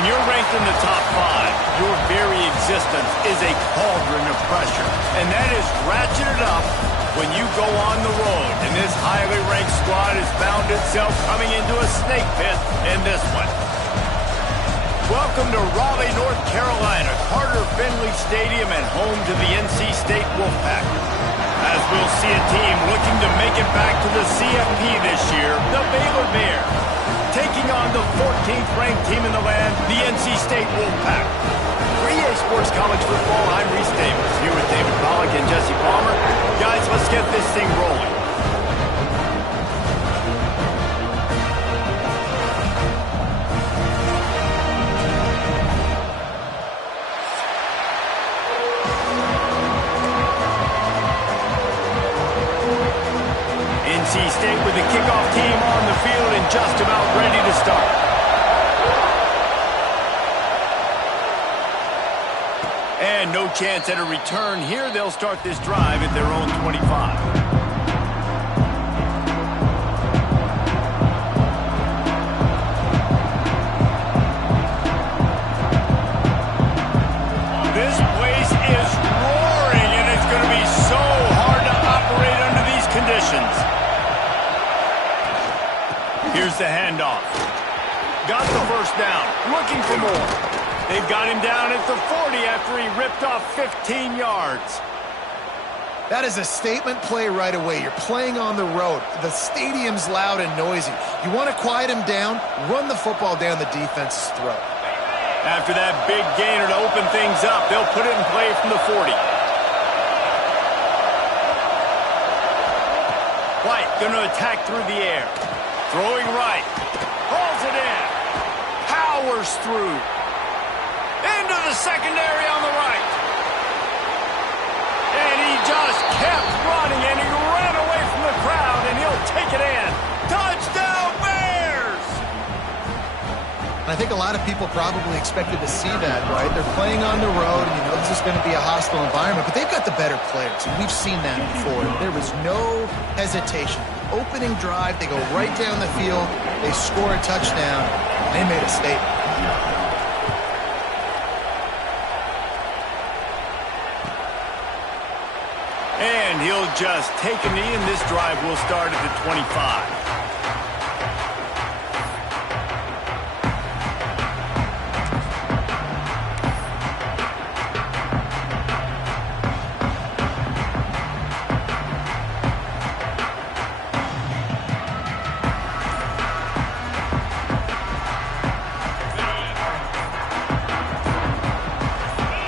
When you're ranked in the top 5, your very existence is a cauldron of pressure. And that is ratcheted up when you go on the road. And this highly ranked squad has found itself coming into a snake pit in this one. Welcome to Raleigh, North Carolina, Carter Finley Stadium, and home to the NC State Wolfpack. As we'll see a team looking to make it back to the CFP this year, the Baylor Bears, taking on the 14th ranked team in the land, the NC State Wolfpack. For EA Sports College Football, I'm Reese Davis, here with David Pollack and Jesse Palmer. Guys, let's get this thing rolling. NC State with the kickoff team on the field and just about ready to start. And no chance at a return here. They'll start this drive at their own 25. This place is roaring, and it's going to be so hard to operate under these conditions. Here's the handoff. Got the first down. Looking for more. They've got him down at the 40 after he ripped off 15 yards. That is a statement play right away. You're playing on the road. The stadium's loud and noisy. You want to quiet him down, run the football down the defense's throat. After that big gainer to open things up, they'll put it in play from the 40. White going to attack through the air. Throwing right. Hauls it in. Powers through. Into the secondary on the right. And he just kept running, and he ran away from the crowd, and he'll take it in. Touchdown, Bears! I think a lot of people probably expected to see that, right? They're playing on the road, and you know this is going to be a hostile environment, but they've got the better players, and we've seen that before. There was no hesitation. Opening drive, they go right down the field, they score a touchdown, and they made a statement. And he'll just take a knee, and this drive will start at the 25.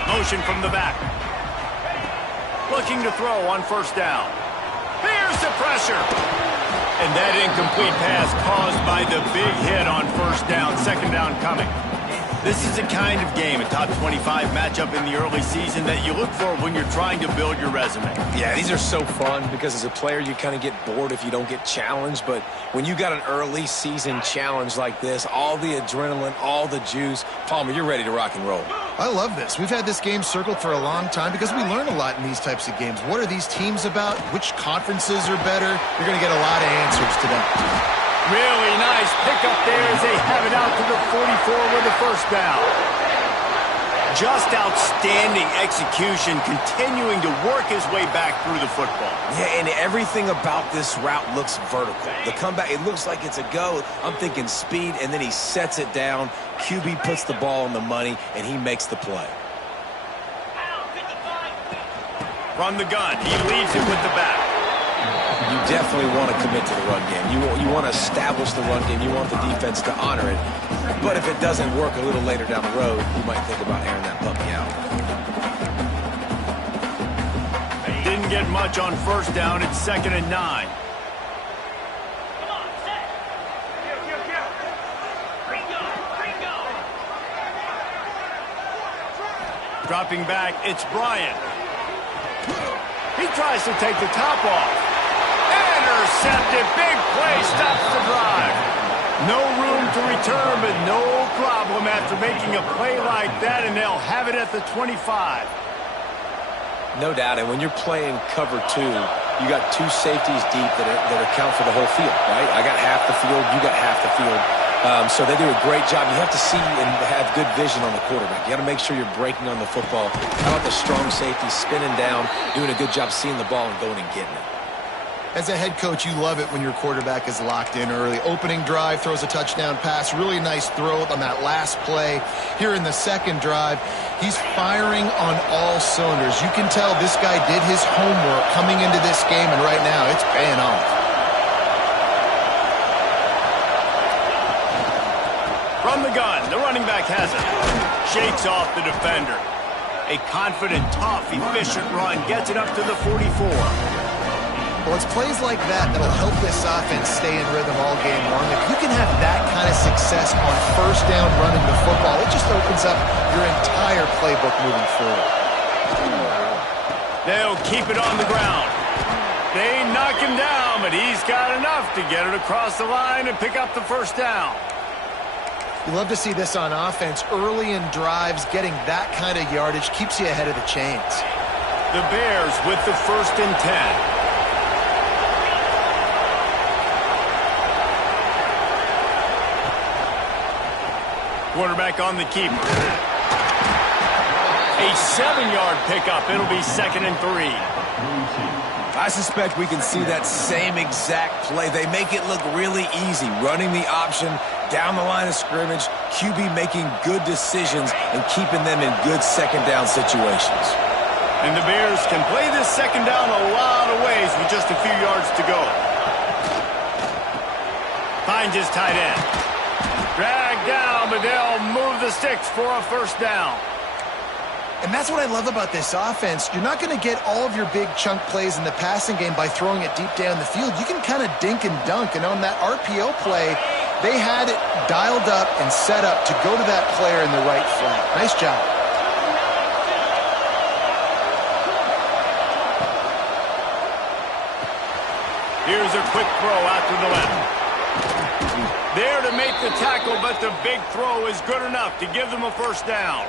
Motion from the back. Looking to throw on first down. Here's the pressure. And that incomplete pass caused by the big hit on first down. Second down coming. This is the kind of game, a top 25 matchup in the early season, that you look for when you're trying to build your resume. Yeah, these are so fun because as a player, you kind of get bored if you don't get challenged. But when you got an early season challenge like this, all the adrenaline, all the juice, Palmer, you're ready to rock and roll. I love this. We've had this game circled for a long time because we learn a lot in these types of games. What are these teams about? Which conferences are better? You're going to get a lot of answers today. Really nice pickup there as they have it out to the 44 with the first down. Just outstanding execution, continuing to work his way back through the football. Yeah, and everything about this route looks vertical. The comeback, it looks like it's a go. I'm thinking speed, and then he sets it down. QB puts the ball on the money, and he makes the play. From the gun, he leaves it with the back. You definitely want to commit to the run game. You want to establish the run game. You want the defense to honor it. But if it doesn't work a little later down the road, you might think about airing that puppy out. Didn't get much on first down. It's 2nd and 9. Dropping back, it's Bryant. He tries to take the top off. Intercepted. Big play. Stops the drive. No room to return, but no problem after making a play like that, and they'll have it at the 25. No doubt, and when you're playing cover 2, you got two safeties deep that account for the whole field, right? I got half the field, you got half the field. So they do a great job. You have to see and have good vision on the quarterback. You got to make sure you're breaking on the football. How about the strong safety spinning down, doing a good job seeing the ball and going and getting it. As a head coach, you love it when your quarterback is locked in early. Opening drive, throws a touchdown pass. Really nice throw on that last play. Here in the second drive, he's firing on all cylinders. You can tell this guy did his homework coming into this game, and right now it's paying off. From the gun, the running back has it. Shakes off the defender. A confident, tough, efficient run gets it up to the 44. Well, it's plays like that that'll help this offense stay in rhythm all game long. If you can have that kind of success on first down running the football, it just opens up your entire playbook moving forward. They'll keep it on the ground. They knock him down, but he's got enough to get it across the line and pick up the first down. You love to see this on offense. Early in drives, getting that kind of yardage keeps you ahead of the chains. The Bears with the 1st and 10. Quarterback on the keeper. A 7-yard pickup. It'll be 2nd and 3. I suspect we can see that same exact play. They make it look really easy, running the option down the line of scrimmage, QB making good decisions and keeping them in good second down situations. And the Bears can play this second down a lot of ways with just a few yards to go. Finds his tight end. Dragged down, but they'll move the sticks for a first down. And that's what I love about this offense. You're not going to get all of your big chunk plays in the passing game by throwing it deep down the field. You can kind of dink and dunk. And on that RPO play, they had it dialed up and set up to go to that player in the right flat. Nice job. Here's a quick throw out to the left. There to make the tackle, but the big throw is good enough to give them a first down.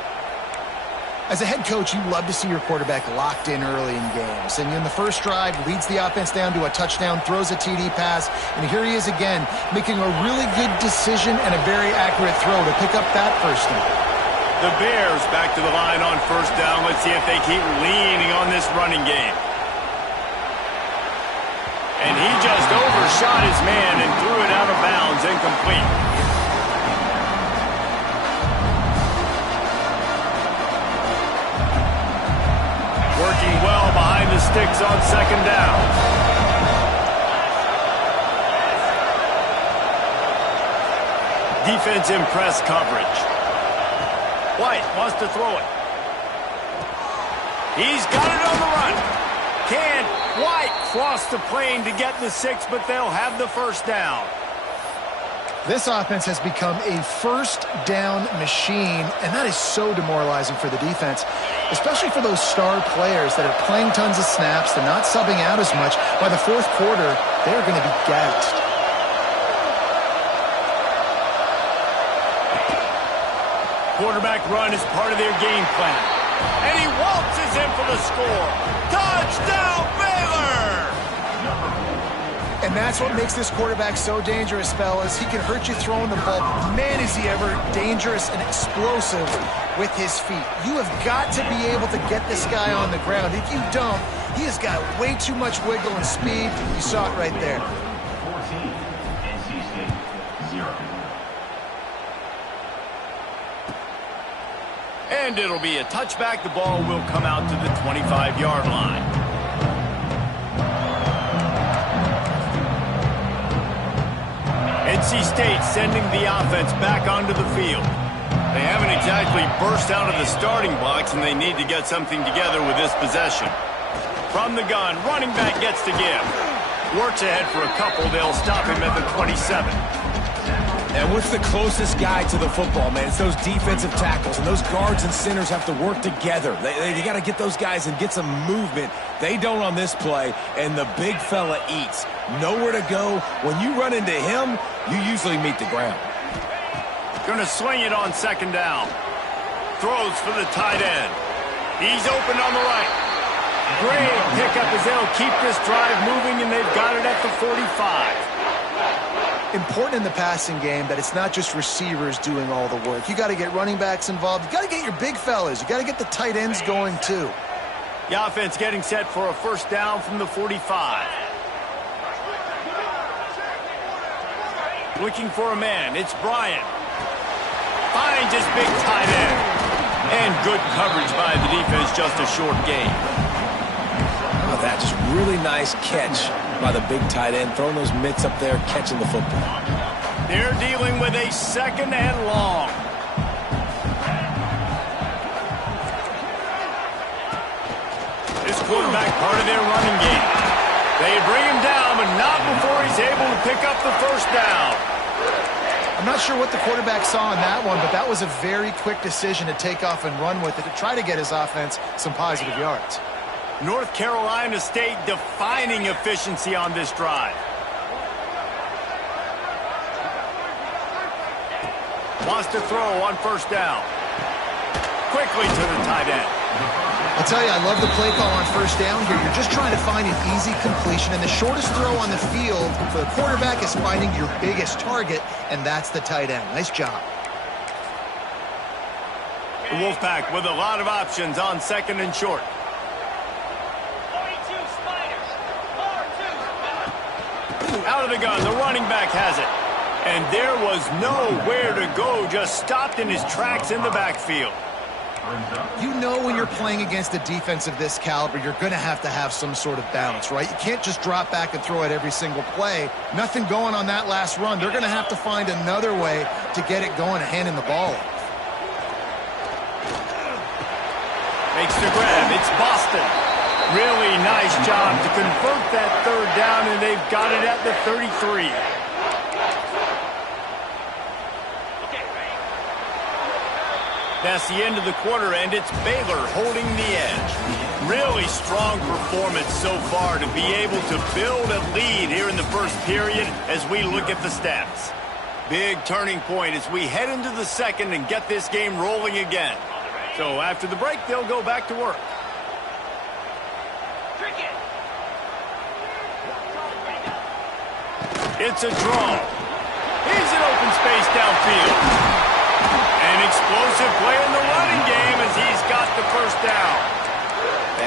As a head coach, you love to see your quarterback locked in early in games. And in the first drive, leads the offense down to a touchdown, throws a TD pass, and here he is again, making a really good decision and a very accurate throw to pick up that first down. The Bears back to the line on first down. Let's see if they keep leaning on this running game. And he just overshot his man and threw it out of bounds, incomplete. Working well behind the sticks on second down. Defense in press coverage. White wants to throw it. He's got it on the run. Can White cross the plane to get the 6, but they'll have the first down. This offense has become a first down machine, and that is so demoralizing for the defense, especially for those star players that are playing tons of snaps. They're not subbing out as much. By the fourth quarter, they're going to be gassed. Quarterback run is part of their game plan. And he waltzes in for the score. Touchdown, Baylor! And that's what makes this quarterback so dangerous, fellas. He can hurt you throwing the ball. Man, is he ever dangerous and explosive with his feet. You have got to be able to get this guy on the ground. If you don't, he has got way too much wiggle and speed. You saw it right there. And it'll be a touchback. The ball will come out to the 25-yard line. NC State sending the offense back onto the field. They haven't exactly burst out of the starting box, and they need to get something together with this possession. From the gun, running back gets to give. Works ahead for a couple. They'll stop him at the 27. And what's the closest guy to the football, man? It's those defensive tackles, and those guards and centers have to work together. They got to get those guys and get some movement. They don't on this play, and the big fella eats. Nowhere to go. When you run into him, you usually meet the ground. Going to swing it on second down. Throws for the tight end. He's open on the right. Great pickup as they'll keep this drive moving, and they've got it at the 45. important in the passing game that it's not just receivers doing all the work. You got to get running backs involved. You got to get your big fellas. You got to get the tight ends going too. The offense getting set for a first down from the 45. Looking for a man. It's Bryant. Finds his big tight end. And good coverage by the defense, just a short gain. How about that? Just really nice catch by the big tight end, throwing those mitts up there, catching the football. They're dealing with a second and long. This quarterback part of their running game. They bring him down, but not before he's able to pick up the first down. I'm not sure what the quarterback saw on that one, but that was a very quick decision to take off and run with it to try to get his offense some positive yards. North Carolina State defining efficiency on this drive. Wants to throw on first down. Quickly to the tight end. I'll tell you, I love the play call on first down here. You're just trying to find an easy completion, and the shortest throw on the field for the quarterback is finding your biggest target, and that's the tight end. Nice job. The Wolfpack with a lot of options on second and short. Out of the gun, the running back has it. And there was nowhere to go, just stopped in his tracks in the backfield. You know when you're playing against a defense of this caliber, you're going to have some sort of balance, right? You can't just drop back and throw it every single play. Nothing going on that last run. They're going to have to find another way to get it going and handing the ball off. Makes the grab. It's Boston. Really nice job to convert that third down, and they've got it at the 33. That's the end of the quarter, and it's Baylor holding the edge. Really strong performance so far to be able to build a lead here in the first period as we look at the stats. Big turning point as we head into the second and get this game rolling again. So after the break, they'll go back to work. It's a draw. Here's an open space downfield. An explosive play in the running game as he's got the first down.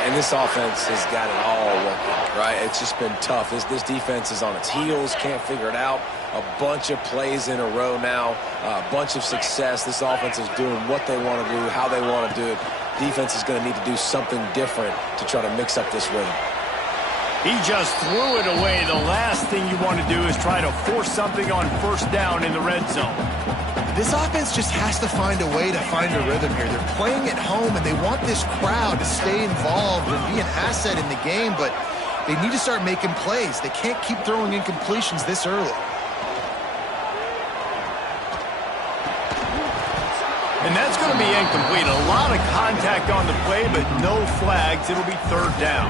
And this offense has got it all working, right? It's just been tough. This defense is on its heels, can't figure it out. A bunch of plays in a row now, a bunch of success. This offense is doing what they want to do, how they want to do it. Defense is going to need to do something different to try to mix up this rhythm. He just threw it away. The last thing you want to do is try to force something on first down in the red zone. This offense just has to find a way to find a rhythm here. They're playing at home, and they want this crowd to stay involved and be an asset in the game, but they need to start making plays. They can't keep throwing incompletions this early. And that's going to be incomplete. A lot of contact on the play, but no flags. It'll be third down.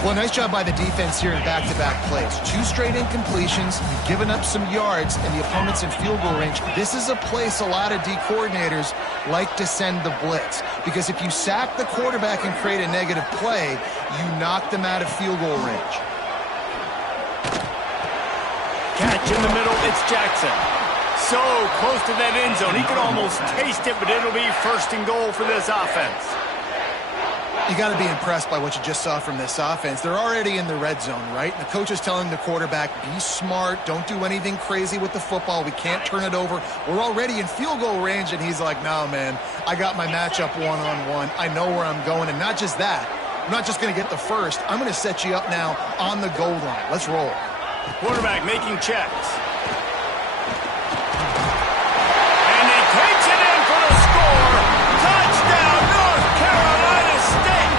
Well, nice job by the defense here in back-to-back plays. 2 straight incompletions, you've given up some yards, and the opponent's in field goal range. This is a place a lot of D coordinators like to send the blitz, because if you sack the quarterback and create a negative play, you knock them out of field goal range. Catch in the middle, it's Jackson. So close to that end zone. He could almost taste it, but it'll be first and goal for this offense. You got to be impressed by what you just saw from this offense. They're already in the red zone, right? And the coach is telling the quarterback, be smart, don't do anything crazy with the football. We can't turn it over. We're already in field goal range, and he's like, no, man, I got my matchup one-on-one. I know where I'm going, and not just that. I'm not just going to get the first. I'm going to set you up now on the goal line. Let's roll. Quarterback making checks. And he takes it in for the score. Touchdown, North Carolina State.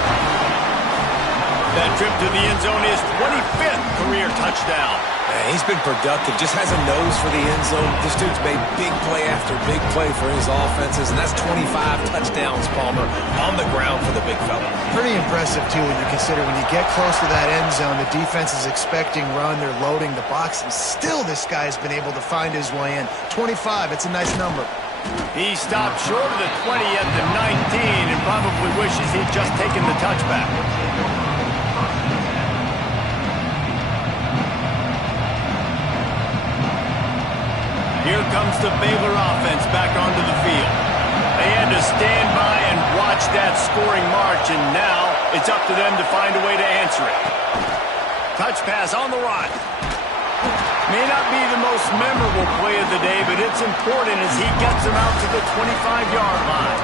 That trip to the end zone is 25th career touchdown. Man, he's been productive, just has a nose for the end zone. This dude's made big play after big play for his offenses, and that's 25 touchdowns, Palmer, on the ground for the big fella. Pretty impressive, too, when you consider when you get close to that end zone, the defense is expecting run, they're loading the box, and still this guy's been able to find his way in. 25, it's a nice number. He stopped short of the 20 at the 19 and probably wishes he'd just taken the touchback. comes the Baylor offense back onto the field. They had to stand by and watch that scoring march, and now it's up to them to find a way to answer it. Touch pass on the run. May not be the most memorable play of the day, but it's important as he gets them out to the 25-yard line.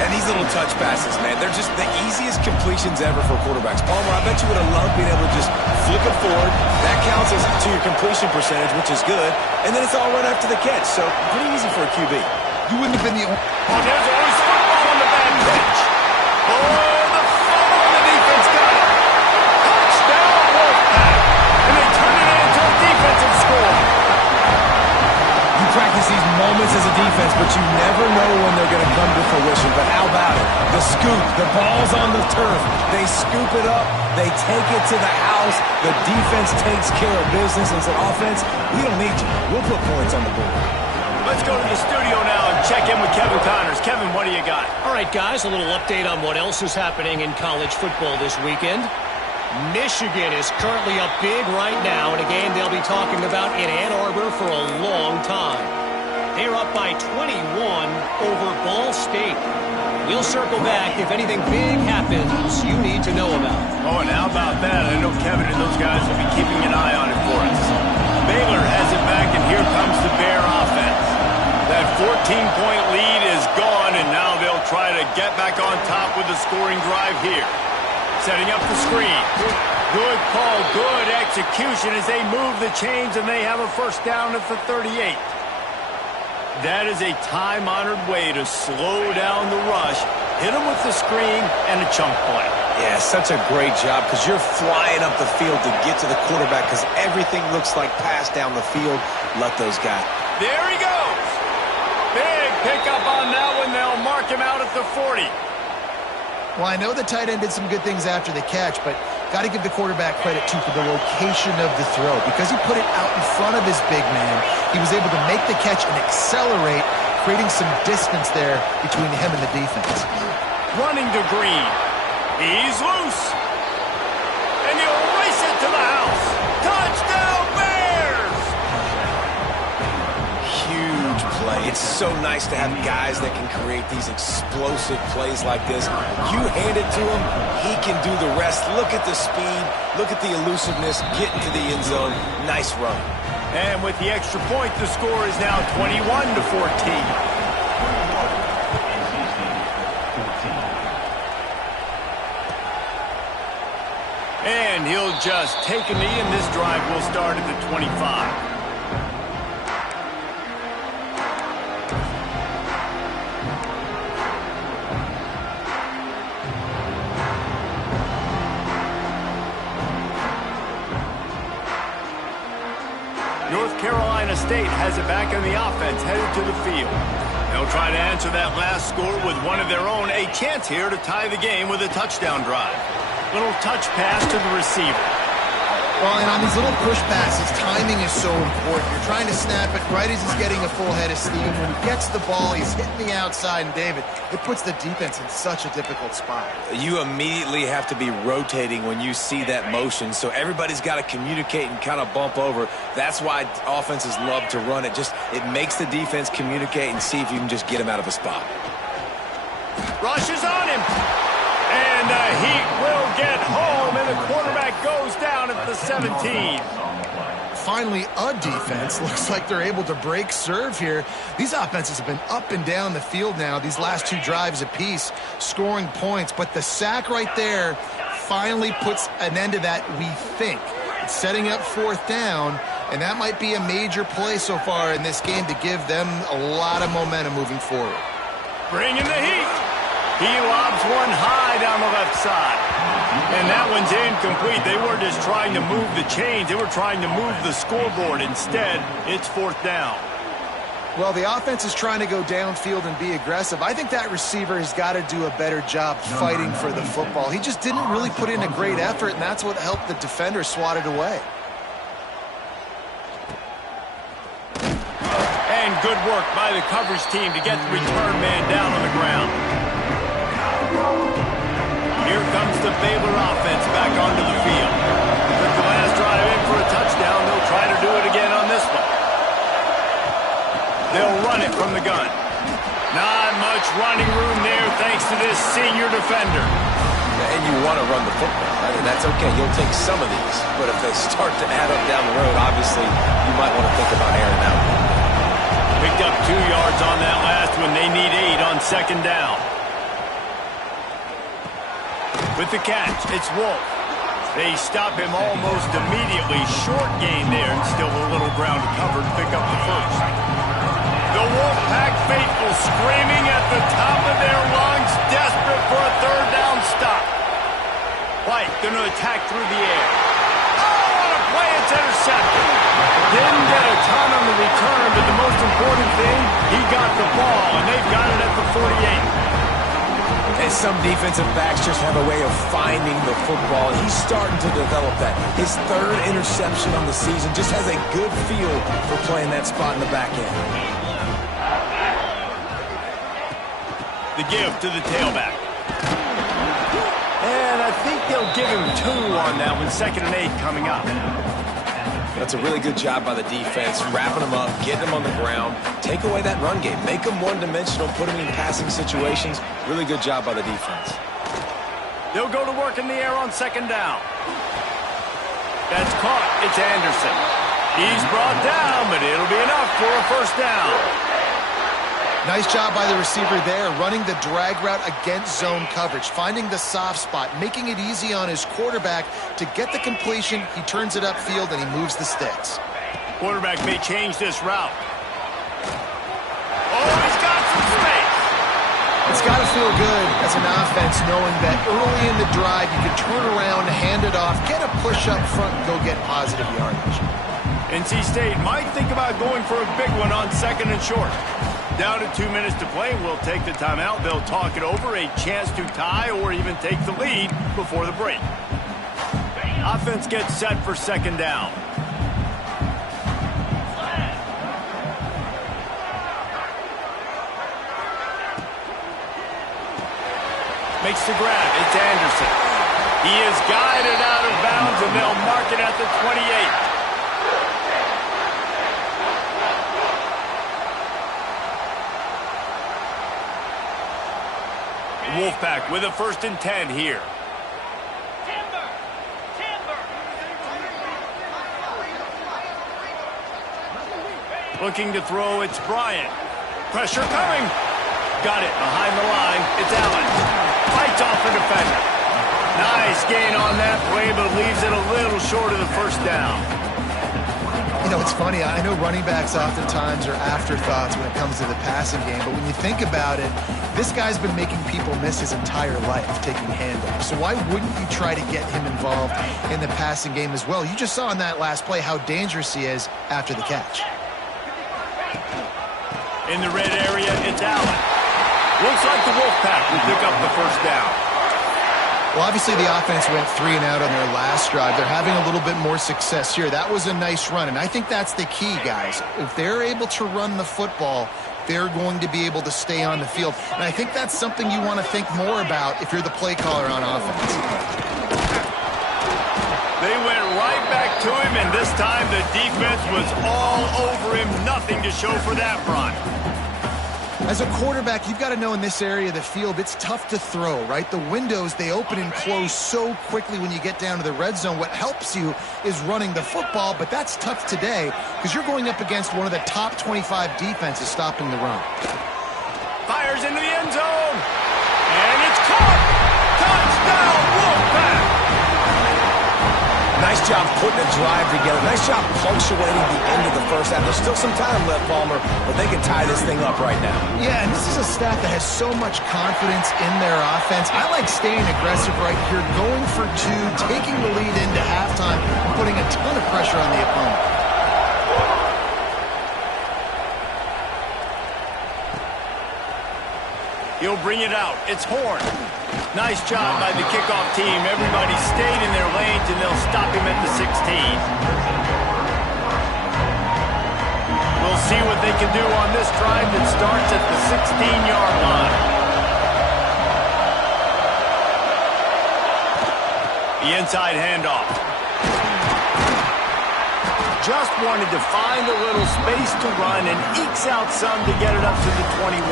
And these little touch passes, man, they're just the easiest completions ever for quarterbacks. Palmer, I bet you would have loved being able to just flick it forward. That counts as to your completion percentage, which is good. And then it's all right after the catch, so pretty easy for a QB. You wouldn't have been the only... Oh, there's always football on the bad pitch. Oh, the fumble on the defense got it. Touchdown, Wolfpack. And they turn it into a defensive score. You practice these moments as a defense, but you never know when they're going to come to fruition. But how about it? The scoop, the ball's on the turf. They scoop it up. They take it to the house. The defense takes care of business and said, offense, we don't need you. We'll put points on the board. Let's go to the studio now and check in with Kevin Connors. Kevin, what do you got? All right, guys, a little update on what else is happening in college football this weekend. Michigan is currently up big right now in a game they'll be talking about in Ann Arbor for a long time. They're up by 21 over Ball State. We'll circle back if anything big happens you need to know about. Oh, and how about that? I know Kevin and those guys will be keeping an eye on it for us. Baylor has it back, and here comes the Bear offense. That 14-point lead is gone, and now they'll try to get back on top with a scoring drive here. Setting up the screen. Good call, good execution as they move the chains, and they have a first down at the 38. That is a time-honored way to slow down the rush, hit them with the screen, and a chunk play. Yeah, such a great job because you're flying up the field to get to the quarterback because everything looks like pass down the field. Let those guys. There he goes. Big pickup on that one. They'll mark him out at the 40. Well, I know the tight end did some good things after the catch, but got to give the quarterback credit, too, for the location of the throw. Because he put it out in front of his big man, he was able to make the catch and accelerate, creating some distance there between him and the defense. Running to Green. He's loose. And he'll race it to the house. Touchdown, Bears! Huge play. It's so nice to have guys that can create these explosive plays like this. You hand it to him, he can do the rest. Look at the speed, look at the elusiveness, get into the end zone. Nice run. And with the extra point, the score is now 21-14. And he'll just take a knee, and this drive will start at the 25. North Carolina State has it back on the offense, headed to the field. They'll try to answer that last score with one of their own. A chance here to tie the game with a touchdown drive. Little touch pass to the receiver. Well, and on these little push passes, timing is so important. You're trying to snap it right as he's getting a full head of steam. When he gets the ball, he's hitting the outside, and David, it puts the defense in such a difficult spot. You immediately have to be rotating when you see that motion, so everybody's got to communicate and kind of bump over. That's why offenses love to run it. It makes the defense communicate and see if you can just get him out of a spot. Rush is on him. And the Heat will get home, and the quarterback goes down at the 17. Finally, a defense. Looks like they're able to break serve here. These offenses have been up and down the field now, these last two drives apiece, scoring points. But the sack right there finally puts an end to that, we think. It's setting up fourth down, and that might be a major play so far in this game to give them a lot of momentum moving forward. Bringing the heat. He lobs one high down the left side. And that one's incomplete. They were just trying to move the chains. They were trying to move the scoreboard. Instead, it's fourth down. Well, the offense is trying to go downfield and be aggressive. I think that receiver has got to do a better job fighting for the football. He just didn't really put in a great effort, and that's what helped the defender swat it away. And good work by the coverage team to get the return man down on the ground. Here comes the Baylor offense back onto the field. Took the last drive in for a touchdown. They'll try to do it again on this one. run it from the gun. Not much running room there thanks to this senior defender. And you want to run the football, right? And that's okay. You'll take some of these. But if they start to add up down the road, obviously, you might want to think about airing out. Picked up 2 yards on that last one. They need 8 on second down. With the catch, it's Wolf. They stop him almost immediately. Short gain there, and still a little ground covered to pick up the first. The Wolfpack faithful screaming at the top of their lungs, desperate for a third down stop. White going to attack through the air. Oh, what a play! It's intercepted. Didn't get a ton on the return, but the most important thing, he got the ball, and they've got it at the 48. And some defensive backs just have a way of finding the football. He's starting to develop that. His 3rd interception on the season just has a good feel for playing that spot in the back end. The give to the tailback. And I think they'll give him 2 on that one. 2nd and 8 coming up. That's a really good job by the defense, wrapping them up, getting them on the ground, take away that run game, make them one-dimensional, put them in passing situations. Really good job by the defense. They'll go to work in the air on 2nd down. That's caught. It's Anderson. He's brought down, but it'll be enough for a first down. Nice job by the receiver there, running the drag route against zone coverage, finding the soft spot, making it easy on his quarterback to get the completion. He turns it upfield, and he moves the sticks. Quarterback may change this route. Oh, he's got some space. It's got to feel good as an offense knowing that early in the drive you can turn around, hand it off, get a push up front, and go get positive yardage. NC State might think about going for a big one on 2nd and short. Down to 2 minutes to play. We'll take the timeout. They'll talk it over. A chance to tie or even take the lead before the break. Offense gets set for 2nd down. Makes the grab. It's Anderson. He is guided out of bounds, and they'll mark it at the 28. Wolfpack with a 1st and 10 here. Looking to throw, it's Bryant. Pressure coming. Got it behind the line. It's Allen. Fights off a defender. Nice gain on that play, but leaves it a little short of the first down. You know, it's funny. I know running backs oftentimes are afterthoughts when it comes to the passing game, but when you think about it, this guy's been making people miss his entire life taking handoffs. So why wouldn't you try to get him involved in the passing game as well? You just saw in that last play how dangerous he is after the catch. In the red area, it's Allen. Looks like the Wolfpack will pick up the first down. Well, obviously the offense went 3 and out on their last drive. They're having a little bit more success here. That was a nice run, and I think that's the key, guys. If they're able to run the football, they're going to be able to stay on the field. And I think that's something you want to think more about if you're the play caller on offense. They went right back to him, and this time the defense was all over him. Nothing to show for that run. As a quarterback, you've got to know in this area of the field, it's tough to throw, right? The windows, they open and close so quickly when you get down to the red zone. What helps you is running the football, but that's tough today because you're going up against one of the top 25 defenses stopping the run. Fires into the end zone, and it's caught. Touchdown, Wolfpack. Nice job putting a drive together. Nice job punctuating the end of the first half. There's still some time left, Palmer, but they can tie this thing up right now. Yeah, and this is a staff that has so much confidence in their offense. I like staying aggressive right here, going for 2, taking the lead into halftime, and putting a ton of pressure on the opponent. He'll bring it out. It's Horn. Nice job by the kickoff team. Everybody stayed in their lanes, and they'll stop him at the 16. We'll see what they can do on this drive that starts at the 16-yard line. The inside handoff. just wanted to find a little space to run and ekes out some to get it up to the 21.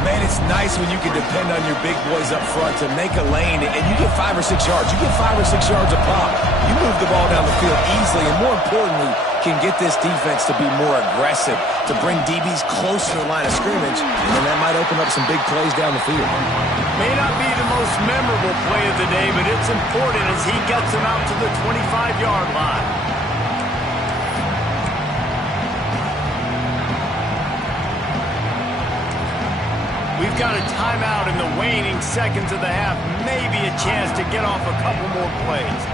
Man, it's nice when you can depend on your big boys up front to make a lane, and you get 5 or 6 yards. You get 5 or 6 yards a pop. You move the ball down the field easily, and more importantly, can get this defense to be more aggressive, to bring DBs closer to the line of scrimmage, and then that might open up some big plays down the field. May not be the most memorable play of the day, but it's important as he gets him out to the 25-yard line. We've got a timeout in the waning seconds of the half. Maybe a chance to get off a couple more plays.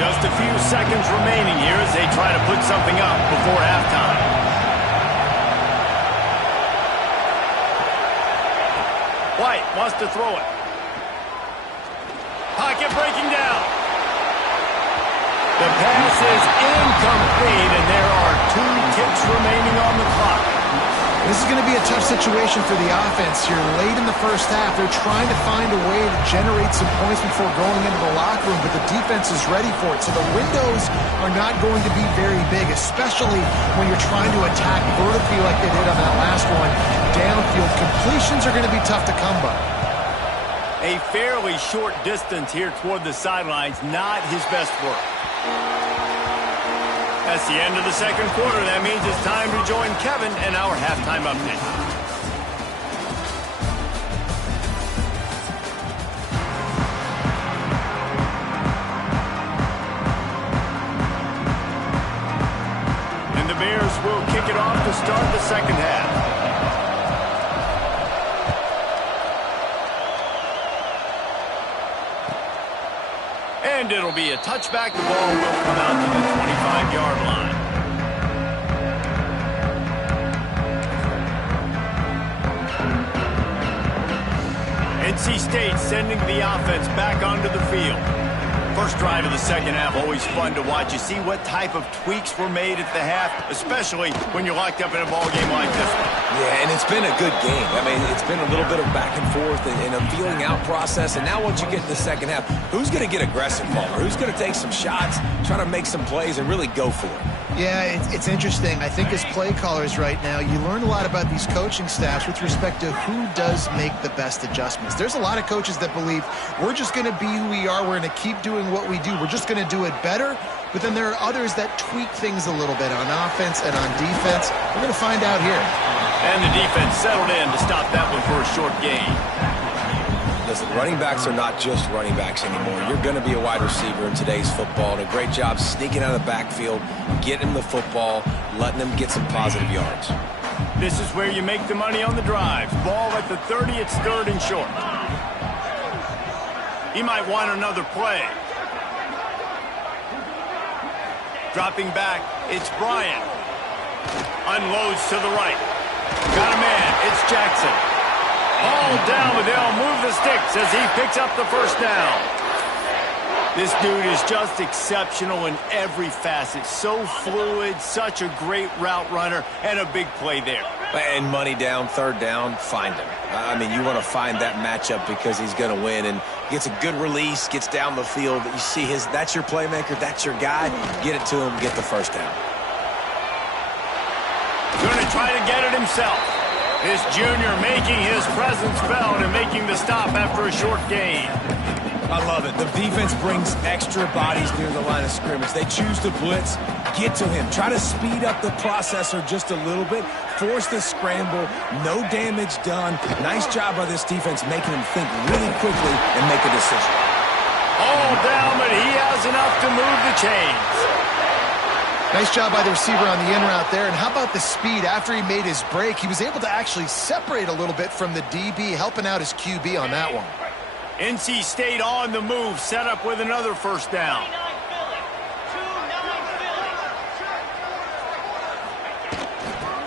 Just a few seconds remaining here as they try to put something up before halftime. White wants to throw it. Pocket breaking down. The pass is incomplete, and there are 2 ticks remaining on the clock. This is going to be a tough situation for the offense here. Late in the first half, they're trying to find a way to generate some points before going into the locker room, but the defense is ready for it. So the windows are not going to be very big, especially when you're trying to attack vertically like they did on that last one. Downfield completions are going to be tough to come by. A fairly short distance here toward the sidelines, not his best work. That's the end of the second quarter. That means it's time to join Kevin and our halftime update. And the Bears will kick it off to start the second half. And it'll be a touchback. The ball will come out to the 25-yard line. NC State sending the offense back onto the field. First drive of the second half, always fun to watch. You see what type of tweaks were made at the half, especially when you're locked up in a ball game like this one. Yeah, and it's been a good game. I mean, it's been a little bit of back and forth and a feeling out process. And now once you get in the second half, who's going to get aggressive, Palmer? Who's going to take some shots, try to make some plays, and really go for it? Yeah, it's interesting. I think as play callers right now, you learn a lot about these coaching staffs with respect to who does make the best adjustments. There's a lot of coaches that believe we're just going to be who we are. We're going to keep doing what we do. We're just going to do it better. But then there are others that tweak things a little bit on offense and on defense. We're going to find out here. And the defense settled in to stop that one for a short gain. Listen, running backs are not just running backs anymore. You're going to be a wide receiver in today's football. And a great job sneaking out of the backfield, getting him the football, letting him get some positive yards. This is where you make the money on the drives. Ball at the 30, it's third and short. He might want another play. Dropping back, it's Bryant. Unloads to the right. Got a man, it's Jackson. All down, but they'll move the sticks as he picks up the first down. This dude is just exceptional in every facet. So fluid, such a great route runner, and a big play there. And money down, third down, find him. I mean, you want to find that matchup because he's going to win. And gets a good release, gets down the field. You see that's your playmaker, that's your guy. Get it to him, get the first down. Going to try to get it himself. This junior making his presence felt and making the stop after a short gain. I love it. The defense brings extra bodies near the line of scrimmage. They choose to blitz, get to him, try to speed up the processor just a little bit, force the scramble, no damage done. Nice job by this defense making him think really quickly and make a decision. All down, but he has enough to move the chains. Nice job by the receiver on the in route there. And how about the speed after he made his break? He was able to actually separate a little bit from the DB, helping out his QB on that one. NC State on the move, set up with another first down.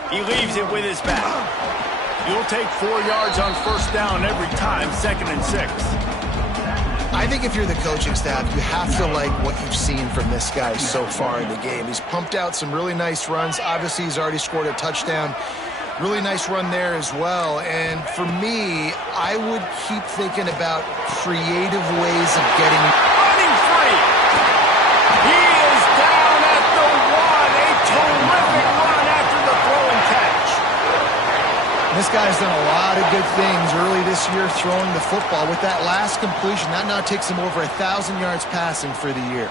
He leaves it with his back. You'll take 4 yards on first down every time, 2nd and 6. I think if you're the coaching staff, you have to like what you've seen from this guy so far in the game. He's pumped out some really nice runs. Obviously, he's already scored a touchdown. Really nice run there as well. And for me, I would keep thinking about creative ways of getting... Running free! He is down at the 1. A terrific run after the throw and catch. This guy's done a lot of good things early this year throwing the football. With that last completion, that now takes him over 1,000 yards passing for the year.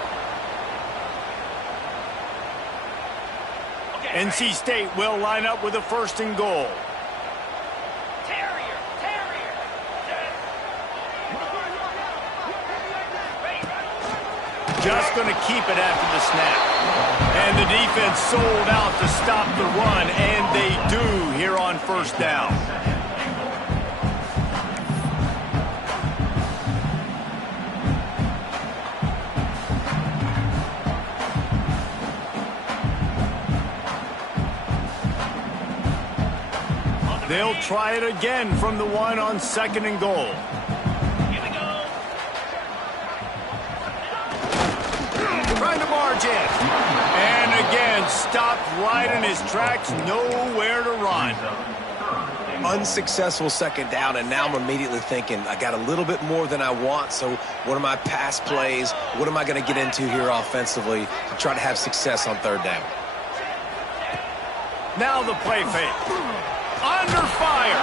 NC State will line up with a 1st and goal. Just going to keep it after the snap. And the defense sold out to stop the run, and they do here on 1st down. They'll try it again from the 1 on 2nd and goal. Trying to barge in. And again, stopped right in his tracks, nowhere to run. Unsuccessful 2nd down, and now I'm immediately thinking, I got a little bit more than I want, so what are my pass plays? What am I going to get into here offensively to try to have success on 3rd down? Now the play fake. Under fire.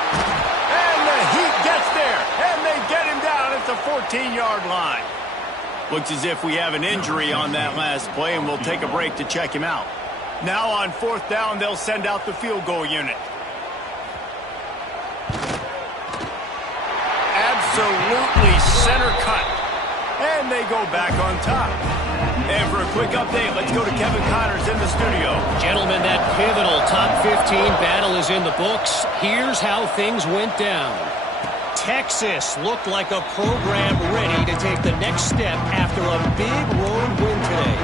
And the Heat gets there. And they get him down at the 14-yard line. Looks as if we have an injury on that last play, and we'll take a break to check him out. Now on 4th down, they'll send out the field goal unit. Absolutely center cut. And they go back on top. And for a quick update, let's go to Kevin Connors in the studio. Gentlemen, that pivotal top 15 battle is in the books. Here's how things went down. Texas looked like a program ready to take the next step after a big road win today.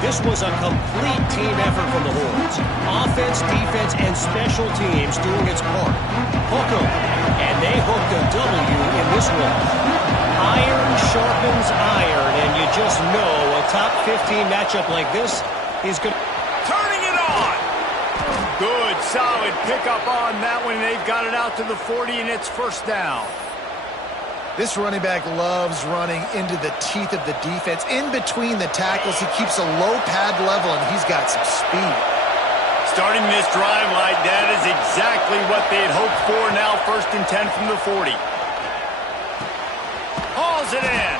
This was a complete team effort from the Horns. Offense, defense, and special teams doing its part. Hook 'em, and they hooked a W in this one. Iron sharpens iron, and you just know a top 15 matchup like this is going to... Turning it on! Good, solid pickup on that one. They've got it out to the 40, and it's 1st down. This running back loves running into the teeth of the defense. In between the tackles, he keeps a low pad level, and he's got some speed. Starting this drive like that is exactly what they had hoped for. Now 1st and 10 from the 40. Hauls it in.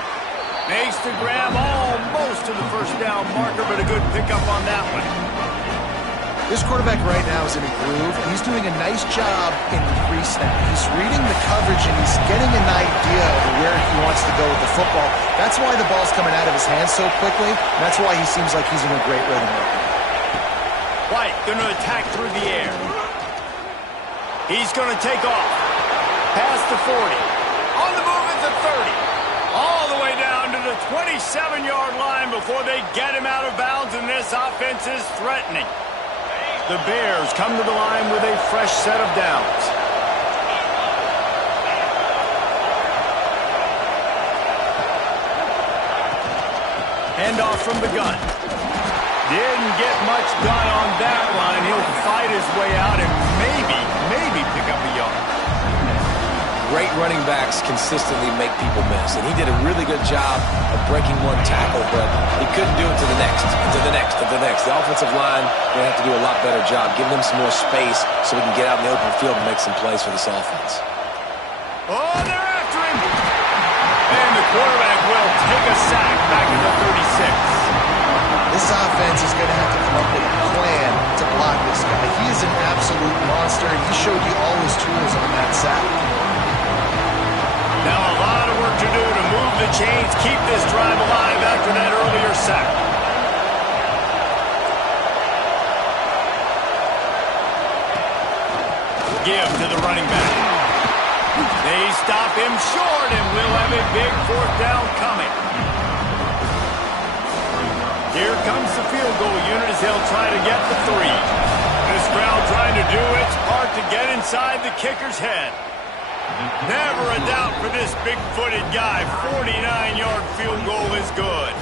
Makes the grab almost to the 1st down marker, but a good pickup on that one. This quarterback right now is in a groove, and he's doing a nice job in the pre-snap. He's reading the coverage, and he's getting an idea of where he wants to go with the football. That's why the ball's coming out of his hands so quickly, and that's why he seems like he's in a great rhythm right now. White going to attack through the air. He's going to take off. Past the 40. On the move at the 30. All the way down to the 27-yard line before they get him out of bounds, and this offense is threatening. The Bears come to the line with a fresh set of downs. Handoff from the gun. Didn't get much done on that line. He'll fight his way out and maybe pick up a yard. Great running backs consistently make people miss, and he did a really good job of breaking one tackle, but he couldn't do it to the next, and to the next, and to the next. The offensive line will have to do a lot better job, giving them some more space so we can get out in the open field and make some plays for this offense. Oh, they're after him! And the quarterback will take a sack back at the 36. This offense is going to have to come up with a plan to block this guy. He is an absolute monster, and he showed you all his tools on that sack. Now a lot of work to do to move the chains, keep this drive alive after that earlier sack. Give to the running back. They stop him short, and we'll have a big 4th down coming. Here comes the field goal unit as they'll try to get the 3. This crowd trying to do its part to get inside the kicker's head. Never a doubt for this big-footed guy. 49-yard field goal is good.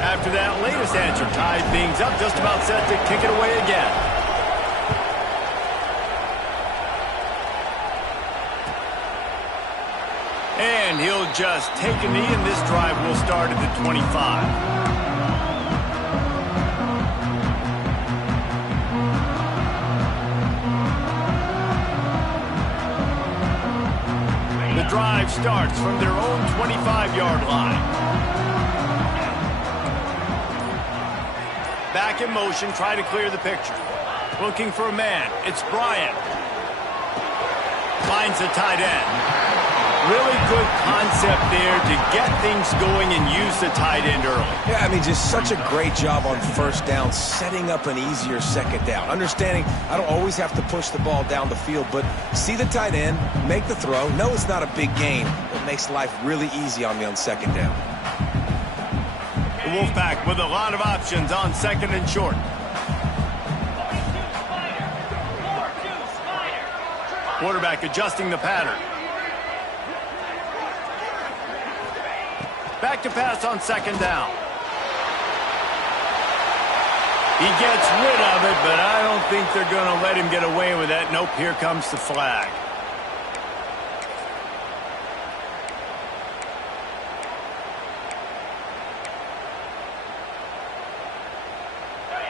After that latest answer tied things up, just about set to kick it away again. and he'll just take a knee, and this drive will start at the 25. The drive starts from their own 25-yard line. Back in motion, try to clear the picture. Looking for a man. It's Bryant. Finds the tight end. Really good concept there to get things going and use the tight end early. Yeah, I mean, just such a great job on first down, setting up an easier second down. Understanding I don't always have to push the ball down the field, but see the tight end, make the throw. No, it's not a big gain. It makes life really easy on me on second down. The Wolfpack with a lot of options on second and short. Quarterback adjusting the pattern. Back to pass on second down. He gets rid of it, but I don't think they're going to let him get away with that. Nope, here comes the flag.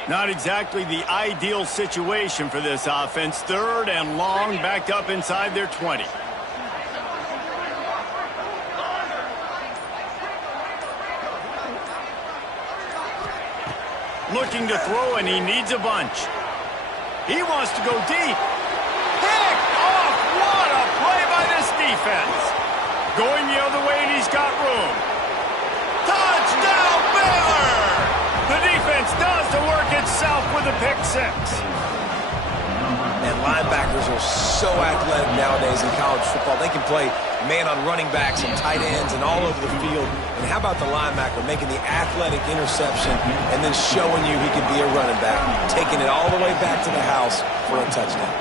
Not exactly the ideal situation for this offense. Third and long, backed up inside their 20. Looking to throw, and he needs a bunch. He wants to go deep. Picked off. What a play by this defense. Going the other way, and he's got room. Touchdown, Baylor! The defense does the work itself with a pick six. And linebackers are so athletic nowadays in college football. They can play man on running backs and tight ends and all over the field. And how about the linebacker making the athletic interception and then showing you he can be a running back, taking it all the way back to the house for a touchdown.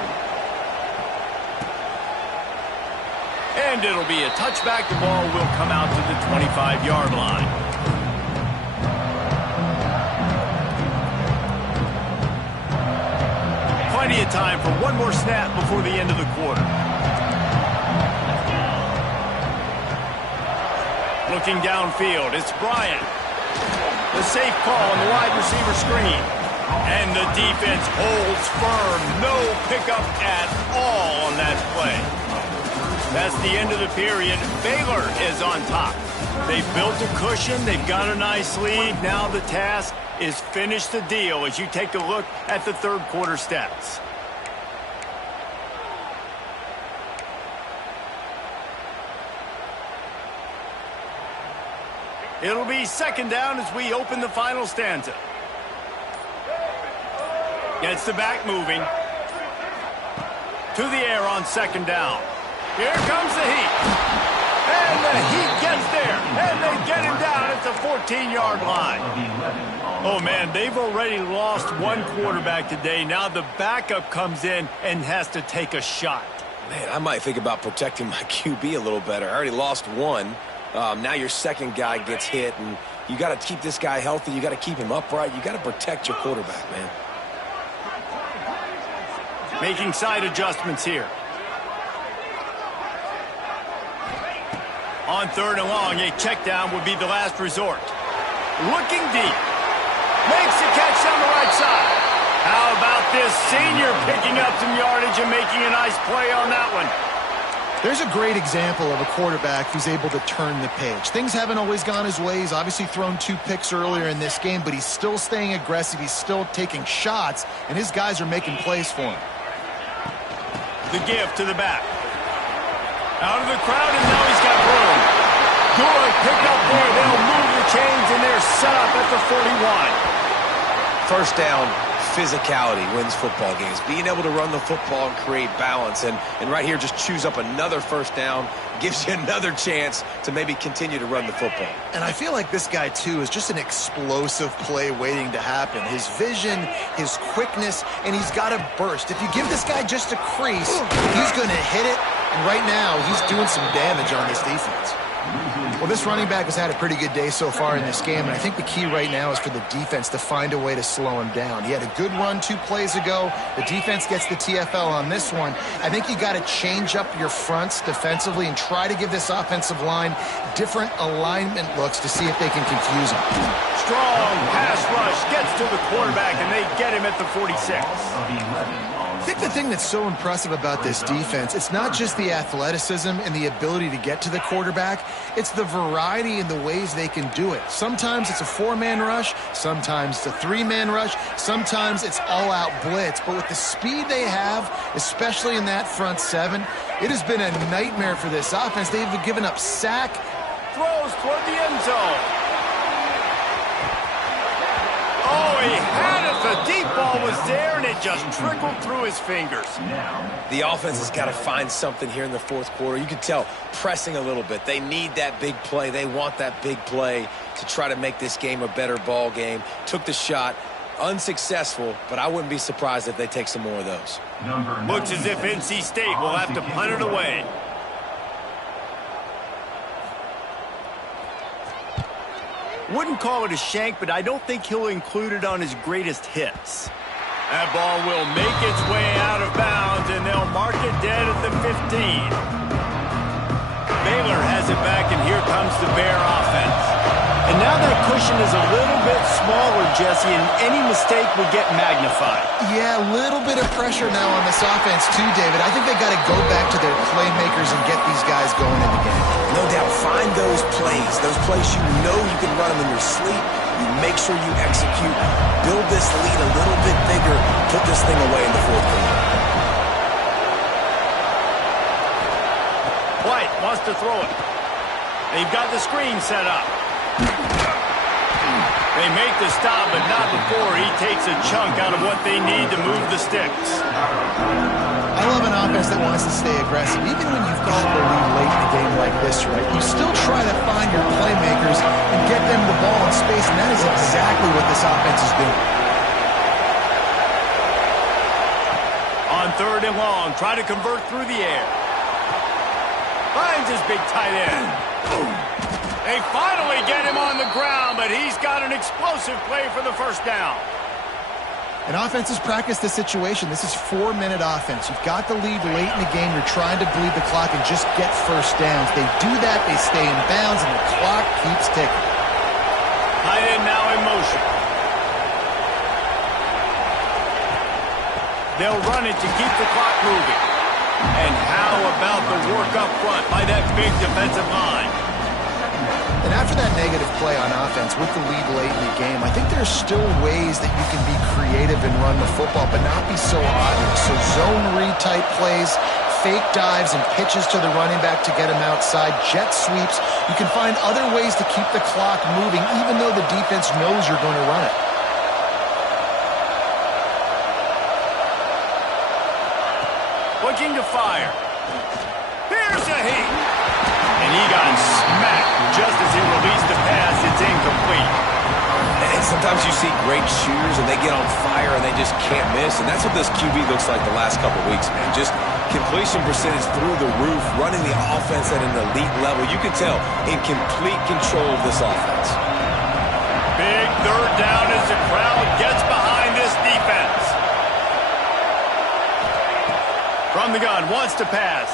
And it'll be a touchback. The ball will come out to the 25-yard line. Plenty of time for one more snap before the end of the quarter. Looking downfield, it's Bryant. The safe call on the wide receiver screen. And the defense holds firm. No pickup at all on that play. That's the end of the period. Baylor is on top. They've built a cushion. They've got a nice lead. Now the task is finish the deal as you take a look at the third quarter stats. It'll be second down as we open the final stanza. Gets the back moving. To the air on second down. Here comes the heat. And the heat gets there. And they get him down at the 14-yard line. Oh, man, they've already lost one quarterback today. Now the backup comes in and has to take a shot. Man, I might think about protecting my QB a little better. I already lost one. Now your second guy gets hit, and you got to keep this guy healthy. You got to keep him upright. You got to protect your quarterback, man. Making side adjustments here. On third and long, a check down would be the last resort. Looking deep. Makes the catch on the right side. How about this senior picking up some yardage and making a nice play on that one? There's a great example of a quarterback who's able to turn the page. Things haven't always gone his way. He's obviously thrown 2 picks earlier in this game, but he's still staying aggressive. He's still taking shots, and his guys are making plays for him. The give to the back. Out of the crowd, and now he's got room. Good pick up there. They'll move the chains, and they're set up at the 41. First down, physicality wins football games. Being able to run the football and create balance. And right here, just choose up another first down. Gives you another chance to maybe continue to run the football. And I feel like this guy, too, is just an explosive play waiting to happen. His vision, his quickness, and he's got a burst. If you give this guy just a crease, he's going to hit it. And right now, he's doing some damage on this defense. Well, this running back has had a pretty good day so far in this game, and I think the key right now is for the defense to find a way to slow him down. He had a good run 2 plays ago. The defense gets the TFL on this one. I think you got to change up your fronts defensively and try to give this offensive line different alignment looks to see if they can confuse him. Strong pass rush gets to the quarterback, and they get him at the 46. I think the thing that's so impressive about this defense, it's not just the athleticism and the ability to get to the quarterback, it's the variety in the ways they can do it. Sometimes it's a 4-man rush, sometimes it's a 3-man rush, sometimes it's all-out blitz. But with the speed they have, especially in that front 7, it has been a nightmare for this offense. They've given up sack. Throws toward the end zone. Oh, he had it. The deep ball was there, and it just trickled through his fingers. The offense has got to find something here in the fourth quarter. You can tell pressing a little bit. They need that big play. They want that big play to try to make this game a better ball game. Took the shot. Unsuccessful, but I wouldn't be surprised if they take some more of those. Looks as if NC State will have to punt it away. Wouldn't call it a shank, but I don't think he'll include it on his greatest hits. That ball will make its way out of bounds, and they'll mark it dead at the 15. Baylor has it back, and here comes the Bear offense. And now their cushion is a little bit smaller, Jesse, and any mistake would get magnified. Yeah, a little bit of pressure now on this offense too, David. I think they got to go back to their playmakers and get these guys going in the game. No doubt, find those plays you know you can run them in your sleep. You make sure you execute. Build this lead a little bit bigger. Put this thing away in the fourth quarter. White wants to throw it. They've got the screen set up. They make the stop, but not before he takes a chunk out of what they need to move the sticks. I love an offense that wants to stay aggressive. Even when you've got the lead late in the game like this, right, you still try to find your playmakers and get them the ball in space, and that is exactly what this offense is doing. On 3rd and long, try to convert through the air. Finds his big tight end. They finally get him on the ground, but he's got an explosive play for the first down. And offenses practice the situation. This is 4-minute offense. You've got the lead late in the game. You're trying to bleed the clock and just get first downs. They do that, they stay in bounds, and the clock keeps ticking. Tight end now in motion. They'll run it to keep the clock moving. And how about the work up front by that big defensive line? And after that negative play on offense with the lead late in the game, I think there's still ways that you can be creative and run the football, but not be so obvious. So zone read type plays, fake dives and pitches to the running back to get him outside, jet sweeps. You can find other ways to keep the clock moving, even though the defense knows you're going to run it. Looking to fire. Here's a heat. And he got smacked just as he released the pass. It's incomplete. And sometimes you see great shooters and they get on fire and they just can't miss. And that's what this QB looks like the last couple weeks, man. Just completion percentage through the roof, running the offense at an elite level. You can tell in complete control of this offense. Big 3rd down as the crowd gets behind this defense. From the gun, wants to pass.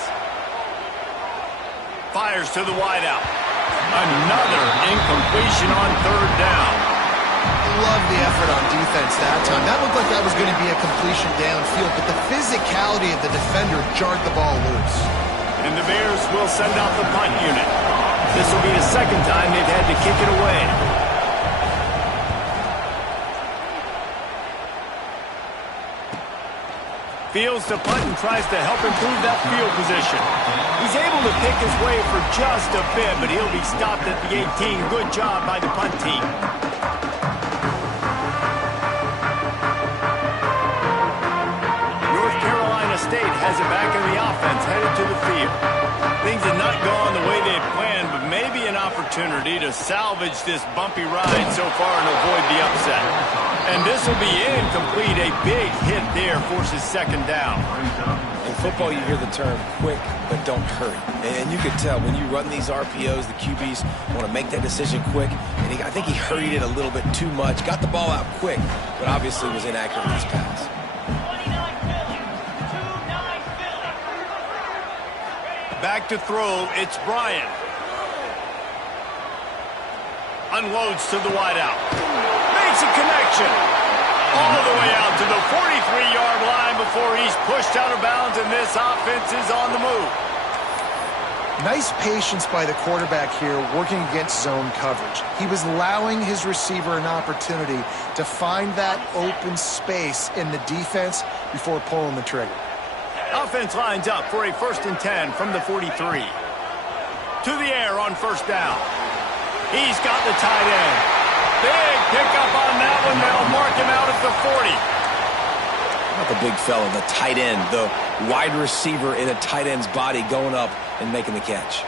Fires to the wideout. Another incompletion on 3rd down. Love the effort on defense that time. That looked like that was going to be a completion downfield, but the physicality of the defender jarred the ball loose. And the Bears will send out the punt unit. This will be the 2nd time they've had to kick it away. Fields to punt and tries to help improve that field position. He's able to pick his way for just a bit, but he'll be stopped at the 18. Good job by the punt team. North Carolina State has it back in the offense, headed to the field. Things have not gone the way they planned, but maybe an opportunity to salvage this bumpy ride so far and avoid the upset. And this will be incomplete. A big hit there forces second down. In football, you hear the term quick, but don't hurry. And you can tell when you run these RPOs, the QBs want to make that decision quick. And I think he hurried it a little bit too much. Got the ball out quick, but obviously was inaccurate with his pass. Back to throw, it's Bryant. Unloads to the wideout. Makes a connection. All the way out to the 43-yard line before he's pushed out of bounds, and this offense is on the move. Nice patience by the quarterback here working against zone coverage. He was allowing his receiver an opportunity to find that open space in the defense before pulling the trigger. Offense lines up for a 1st and 10 from the 43. To the air on first down. He's got the tight end. Big pickup on that one. They'll mark him out at the 40. Not the big fella, the tight end, the wide receiver in a tight end's body going up and making the catch.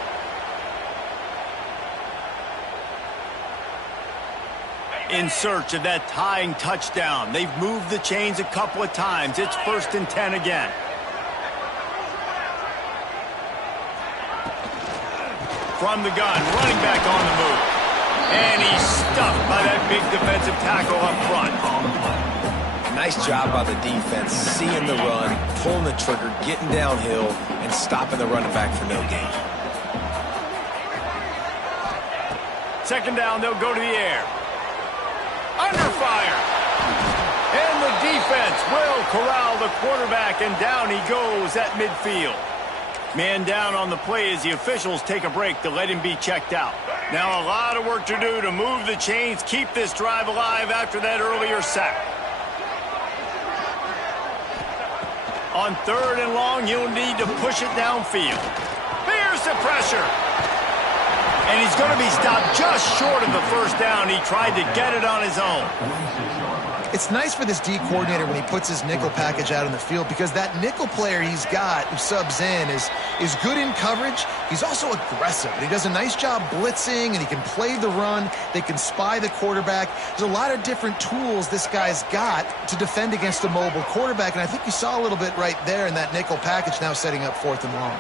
In search of that tying touchdown. They've moved the chains a couple of times. It's 1st and 10 again. From the gun, running back on the move. And he's stuffed by that big defensive tackle up front. Nice job by the defense, seeing the run, pulling the trigger, getting downhill, and stopping the running back for no gain. Second down, they'll go to the air. Under fire. And the defense will corral the quarterback, and down he goes at midfield. Man down on the play as the officials take a break to let him be checked out. Now a lot of work to do to move the chains, keep this drive alive after that earlier sack. On 3rd and long, he'll need to push it downfield. Here's the pressure. And he's going to be stopped just short of the 1st down. He tried to get it on his own. It's nice for this D coordinator when he puts his nickel package out in the field, because that nickel player he's got who subs in is good in coverage. He's also aggressive, and he does a nice job blitzing, and he can play the run. They can spy the quarterback. There's a lot of different tools this guy's got to defend against a mobile quarterback, and I think you saw a little bit right there in that nickel package now setting up 4th and long.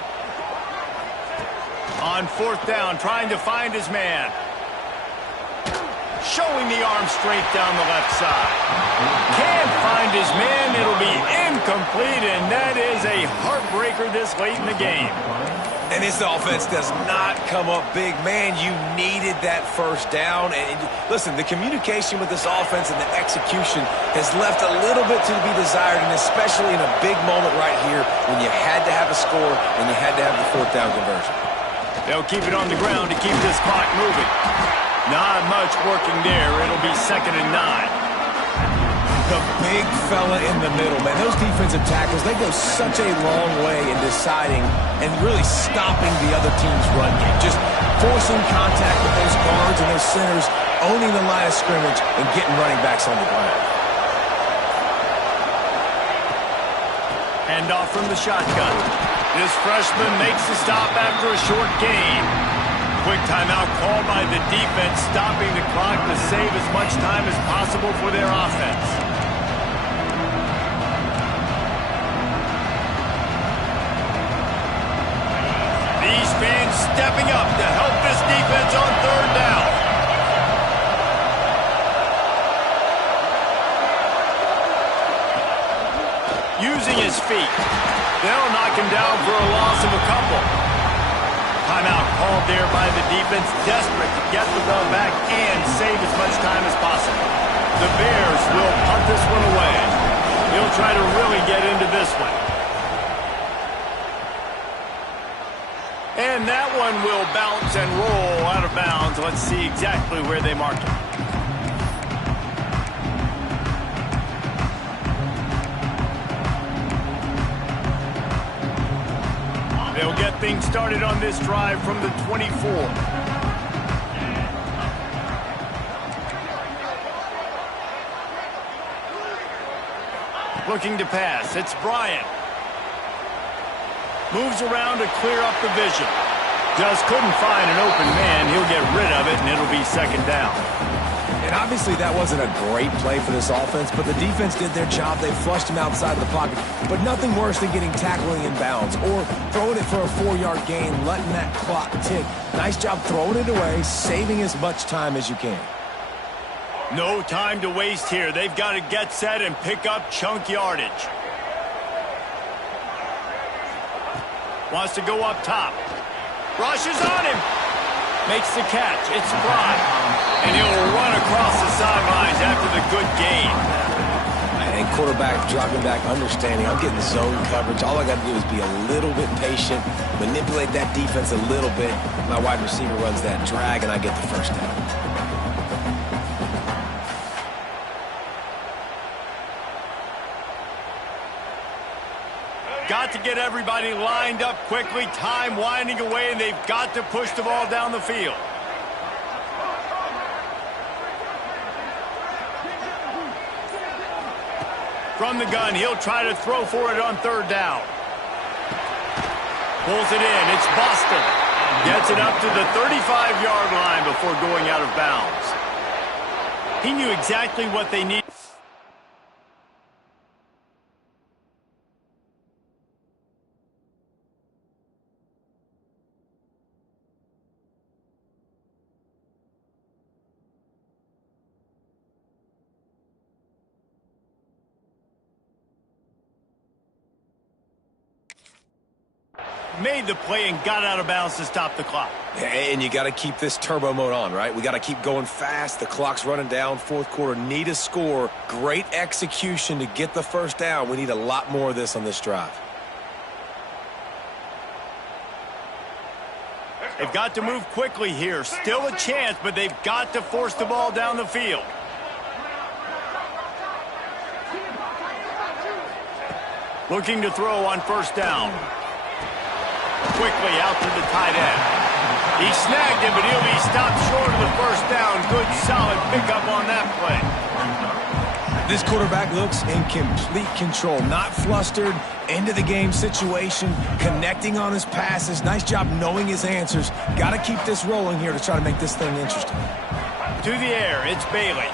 On 4th down, trying to find his man. Showing the arm strength down the left side. Can't find his man. It'll be incomplete, and that is a heartbreaker this late in the game. And this offense does not come up big. Man, you needed that 1st down. And listen, the communication with this offense and the execution has left a little bit to be desired, and especially in a big moment right here when you had to have a score and you had to have the 4th down conversion. They'll keep it on the ground to keep this clock moving. Not much working there. It'll be 2nd and 9. The big fella in the middle, man. Those defensive tackles, they go such a long way in deciding and really stopping the other team's run game. Just forcing contact with those guards and those centers, owning the line of scrimmage, and getting running backs on the ground. Hand off from the shotgun. This freshman makes the stop after a short gain. Quick timeout called by the defense, stopping the clock to save as much time as possible for their offense. These fans stepping up to help this defense on 3rd down. Using his feet. They'll knock him down for a loss of a couple. Timeout called there by the defense, desperate to get the ball back and save as much time as possible. The Bears will punt this one away. He'll try to really get into this one. And that one will bounce and roll out of bounds. Let's see exactly where they mark it. They'll get things started on this drive from the 24. Looking to pass. It's Bryant. Moves around to clear up the vision. Just couldn't find an open man. He'll get rid of it, and it'll be second down. And obviously that wasn't a great play for this offense, but the defense did their job. They flushed him outside of the pocket. But nothing worse than getting tackling in bounds or throwing it for a 4-yard gain, letting that clock tick. Nice job throwing it away, saving as much time as you can. No time to waste here. They've got to get set and pick up chunk yardage. Wants to go up top. Rushes on him. Makes the catch. It's Fry. And he'll run across the sidelines after the good gain. And quarterback dropping back, understanding I'm getting zone coverage. All I got to do is be a little bit patient, manipulate that defense a little bit. My wide receiver runs that drag, and I get the first down. Got to get everybody lined up quickly. Time winding away, and they've got to push the ball down the field. From the gun, he'll try to throw for it on third down. Pulls it in. It's Boston. Gets it up to the 35-yard line before going out of bounds. He knew exactly what they needed. Made the play and got out of bounds to stop the clock. And you got to keep this turbo mode on, right? We got to keep going fast. The clock's running down. Fourth quarter, need a score. Great execution to get the first down. We need a lot more of this on this drive. They've got to move quickly here. Still a chance, but they've got to force the ball down the field. Looking to throw on first down. Quickly out to the tight end. He snagged him, but he'll be stopped short of the first down. Good, solid pickup on that play. This quarterback looks in complete control. Not flustered, end of the game situation, connecting on his passes. Nice job knowing his answers. Got to keep this rolling here to try to make this thing interesting. To the air, it's Bailey.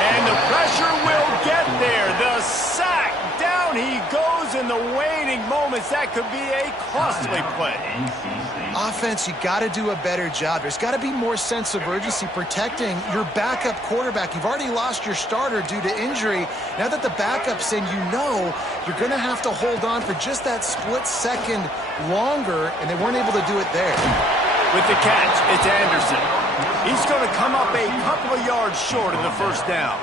And the pressure will get there. The sack. Down he goes in the waning moments. That could be a costly play. Offense, you got to do a better job. There's got to be more sense of urgency protecting your backup quarterback. You've already lost your starter due to injury. Now that the backup's in, you know you're going to have to hold on for just that split second longer, and they weren't able to do it there. With the catch, it's Anderson. He's going to come up a couple of yards short of the first down.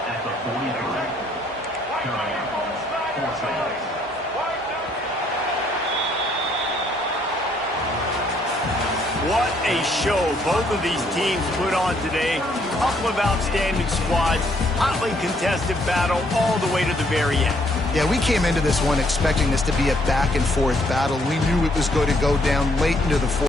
What a show both of these teams put on today. Couple of outstanding squads, hotly contested battle all the way to the very end. Yeah, we came into this one expecting this to be a back-and-forth battle. We knew it was going to go down late into the fourth.